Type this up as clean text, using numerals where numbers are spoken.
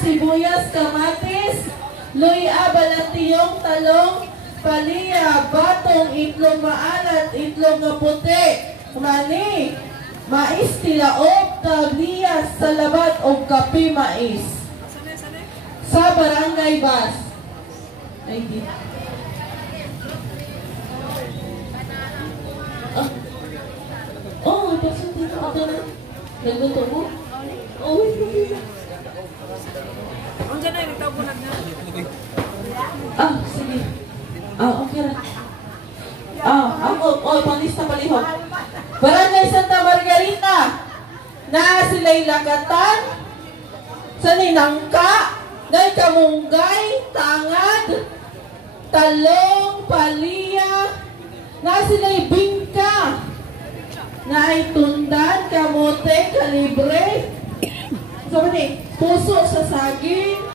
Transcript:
sibuyas, kamatis, luya, balatiyong, talong, palya, batong, itlog maalat, itlog na puti, mani, mais, tilaok, tabliyas, salabat, o kape mais. Sa Barangay Bas. Ay, di. Oh, pasok dito ako na. Nagluto mo? Oh, Ang dyan ay, nagtawag mo na. sige. Okay na. Panglista palihog. Barangay Santa Margarita. Na sila'y lakatan. Sanay nangka. Ngay kamunggay. Tangad. Talong. Palya. Na sila'y bingka. Na ay tundan. Kamote. Kalibre. Sabi ni, puso sa saging.